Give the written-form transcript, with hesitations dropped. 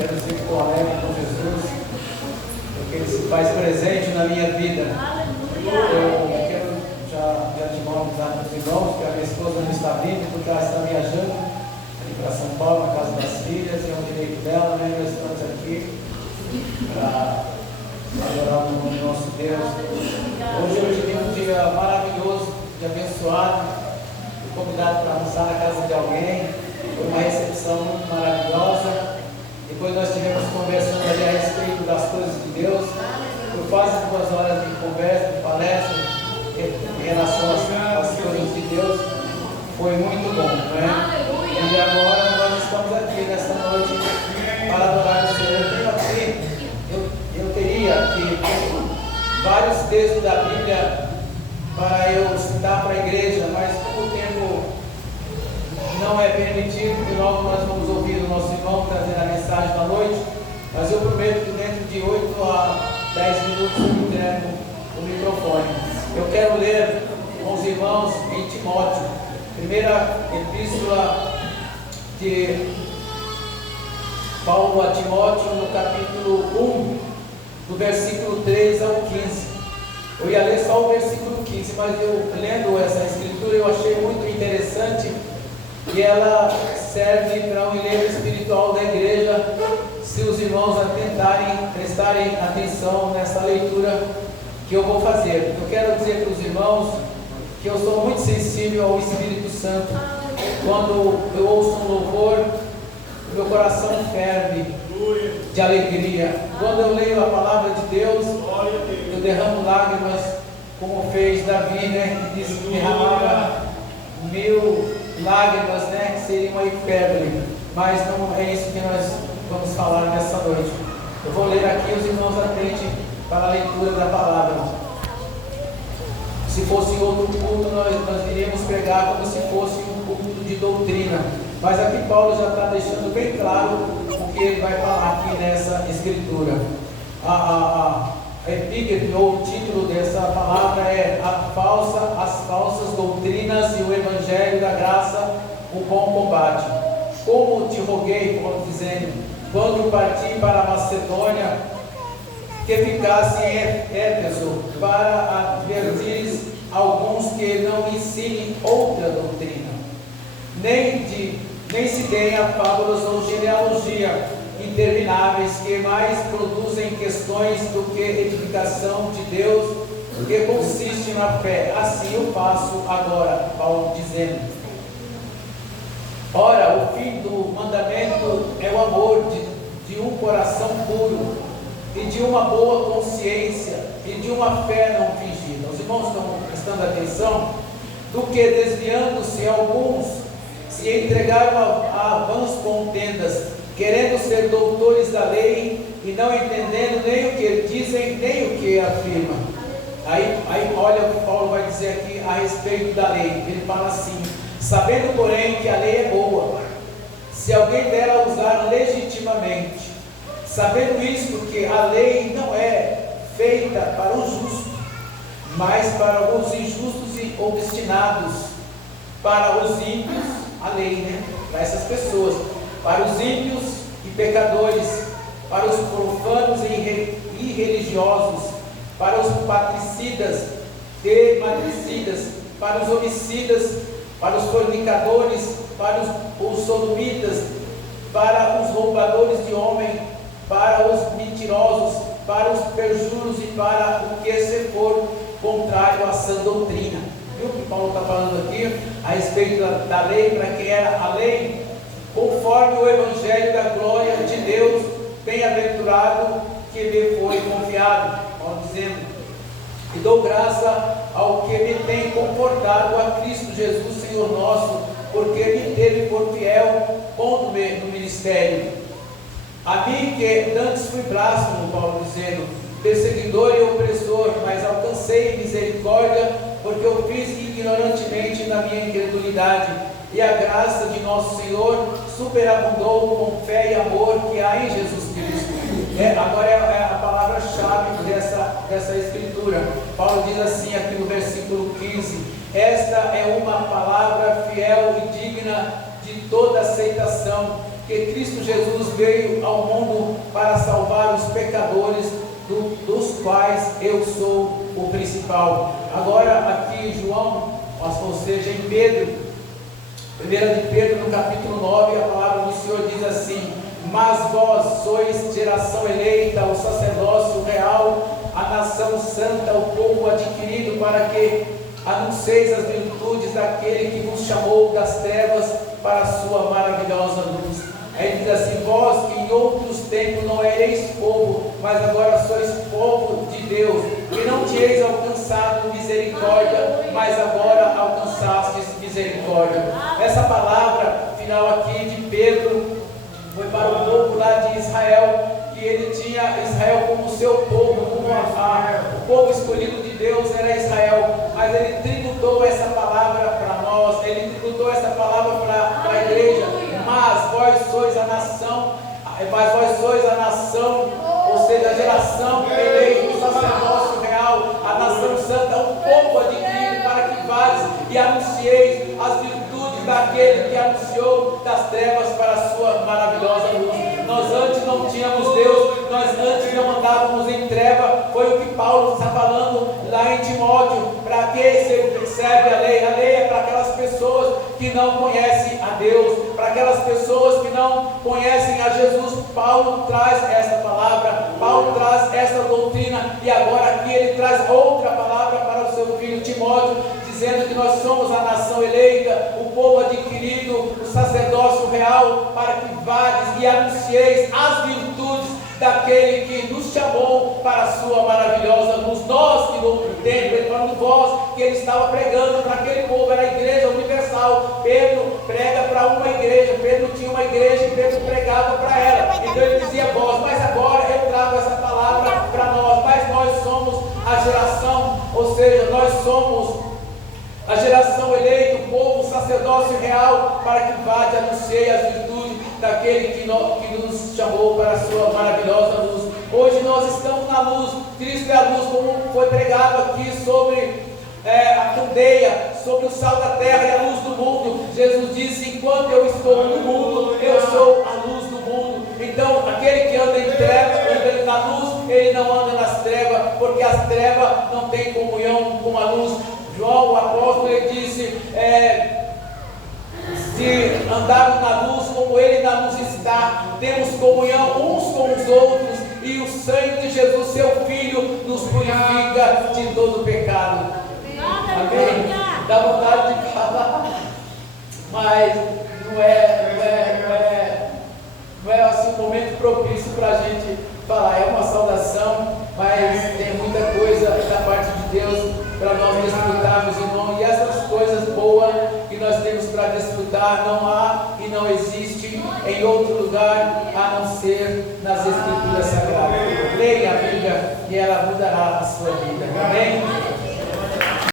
quero dizer que estou alegre com Jesus, porque Ele se faz presente na minha vida. Eu quero já de antemão avisar para os irmãos que a minha esposa não está vindo, porque ela está viajando ali para São Paulo, na casa das filhas, e é um direito dela, né? Nós estamos aqui para adorar o nome do nosso Deus. Hoje tem um dia maravilhoso, dia abençoado. Fui convidado para almoçar na casa de alguém. Foi uma recepção muito maravilhosa. Depois nós estivemos conversando ali a respeito das coisas de Deus. Por quase 2 horas de conversa, de palestra em relação às coisas de Deus. Foi muito bom, não é? E agora nós estamos aqui nesta noite para adorar o Senhor. Eu teria aqui vários textos da Bíblia para eu citar para a igreja, mas como o tempo não é permitido, que logo nós vamos ouvir o nosso irmão trazendo a mensagem da noite, mas eu prometo que dentro de 8 a 10 minutos eu entrego o microfone. Eu quero ler com os irmãos em Timóteo, primeira epístola de Paulo a Timóteo, no capítulo 1, do versículo 3 ao 15. Eu ia ler só o versículo 15, mas eu lendo essa escritura eu achei muito interessante e ela serve para um enlevo espiritual da igreja, se os irmãos prestarem atenção nessa leitura que eu vou fazer. Eu quero dizer para os irmãos que eu sou muito sensível ao Espírito Santo. Quando eu ouço um louvor, meu coração ferve de alegria. Quando eu leio a palavra de Deus, eu derramo lágrimas, como fez Davi, né? Que disse que derramava 1000 lágrimas, né? Que seria uma hipérbole. Mas não é isso que nós vamos falar nessa noite. Eu vou ler aqui, os irmãos atendem para a leitura da palavra. Se fosse outro culto, nós iríamos pregar como se fosse um culto de doutrina. Mas aqui Paulo já está deixando bem claro o que ele vai falar aqui nessa escritura. A epígrafe ou o título dessa palavra é as falsas doutrinas e o evangelho da graça, o bom combate. Como te roguei, Paulo dizendo, quando parti para a Macedônia, que ficasse em Éfeso, para advertir alguns que não ensinem outra doutrina, nem se deem a fábulas ou genealogia intermináveis, que mais produzem questões do que edificação de Deus, que consiste na fé. Assim eu faço agora, Paulo dizendo. Ora, o fim do mandamento é o amor de um coração puro, e de uma boa consciência, e de uma fé não fingida. Os irmãos estão prestando atenção? Do que desviando-se alguns, se entregaram a vãs contendas, querendo ser doutores da lei, e não entendendo nem o que dizem, nem o que afirmam. Aí olha o que Paulo vai dizer aqui a respeito da lei. Ele fala assim: sabendo, porém, que a lei é boa, se alguém dela usar legitimamente, sabendo isso, porque a lei não é feita para o justo, mas para os injustos e obstinados, para os ímpios, a lei, né? Para essas pessoas, para os ímpios e pecadores, para os profanos e irreligiosos, para os patricidas e matricidas, para os homicidas, para os fornicadores, para os sodomitas, para os roubadores de homem, para os mentirosos, para os perjuros e para o que se for contrário à sã doutrina. Viu o que Paulo está falando aqui a respeito da lei? Para quem era a lei? Conforme o evangelho da glória de Deus, bem-aventurado que me foi confiado. Paulo dizendo: e dou graça ao que me tem confortado, a Cristo Jesus, Senhor nosso, porque me teve por fiel, pondo-me no ministério. A mim que antes fui blasfemo, Paulo dizendo, perseguidor e opressor, mas alcancei misericórdia, porque eu fiz ignorantemente na minha incredulidade, e a graça de nosso Senhor superabundou com fé e amor que há em Jesus Cristo. Agora é a palavra-chave dessa escritura. Paulo diz assim aqui no versículo 15: esta é uma palavra fiel e digna de toda aceitação, que Cristo Jesus veio ao mundo para salvar os pecadores, dos quais eu sou o principal. Agora aqui João, ou seja, em Pedro, 1 de Pedro, no capítulo 9, a palavra do Senhor diz assim: mas vós sois geração eleita, o sacerdócio real, a nação santa, o povo adquirido, para que anuncieis as virtudes daquele que vos chamou das trevas para a sua maravilhosa luz. Aí diz assim: vós que em outros tempos não ereis povo, mas agora sois povo de Deus, que não tinhais alcançado misericórdia, mas agora alcançastes misericórdia. Essa palavra final aqui de Pedro foi para o povo lá de Israel, que ele tinha Israel como seu povo, como o povo escolhido de Deus era Israel, mas ele tributou essa palavra para nós, ele tributou essa palavra para a igreja. Mas vós sois a nação, ou seja, a geração eleita, o sacerdócio real, a nação santa, um povo adquirido, para que vades e anuncieis as virtudes daquele que anunciou das trevas para a sua maravilhosa luz. Nós antes não tínhamos Deus, nós antes não andávamos em treva. Foi o que Paulo está falando lá em Timóteo. Para que serve a lei? A lei é para aquelas pessoas que não conhecem a Deus, para aquelas pessoas que não conhecem a Jesus. Paulo traz essa palavra, Paulo traz essa doutrina, e agora aqui ele traz outra palavra para o seu filho Timóteo, dizendo que nós somos a nação eleita, o povo adquirido, o sacerdócio real, para que vades e anuncieis as virtudes daquele que nos chamou para a sua maravilhosa luz. Nós que no tempo, ele falando vós, que ele estava pregando para aquele povo, era a igreja universal. Pedro prega para uma igreja, Pedro tinha uma igreja e Pedro pregava para ela, então ele dizia vós, mas agora eu trago essa palavra para nós. Mas nós somos a geração, ou seja, nós somos a geração eleita, o povo, o sacerdócio real, para que vá e anuncie as virtudes daquele que nos chamou para a sua maravilhosa luz. Hoje nós estamos na luz, Cristo é a luz, como foi pregado aqui sobre a candeia, sobre o sal da terra e a luz do mundo. Jesus disse: enquanto eu estou no mundo, eu sou a luz do mundo. Então aquele que anda em trevas, anda na luz, ele não anda nas trevas, porque as trevas não têm comunhão com a luz. João, o apóstolo, ele disse: se andarmos na luz como ele na luz está, temos comunhão uns com os outros, e o sangue de Jesus, seu Filho, nos purifica de todo pecado. Amém? Dá vontade de falar, mas não é assim um momento propício para a gente falar. É uma saudação, mas tem muita coisa da parte de Deus para nós desfrutarmos, irmão. E essas coisas boas que nós temos para desfrutar, não há e não existe em outro lugar a não ser nas Escrituras Sagradas. Leia a Bíblia e ela mudará a sua vida. Amém?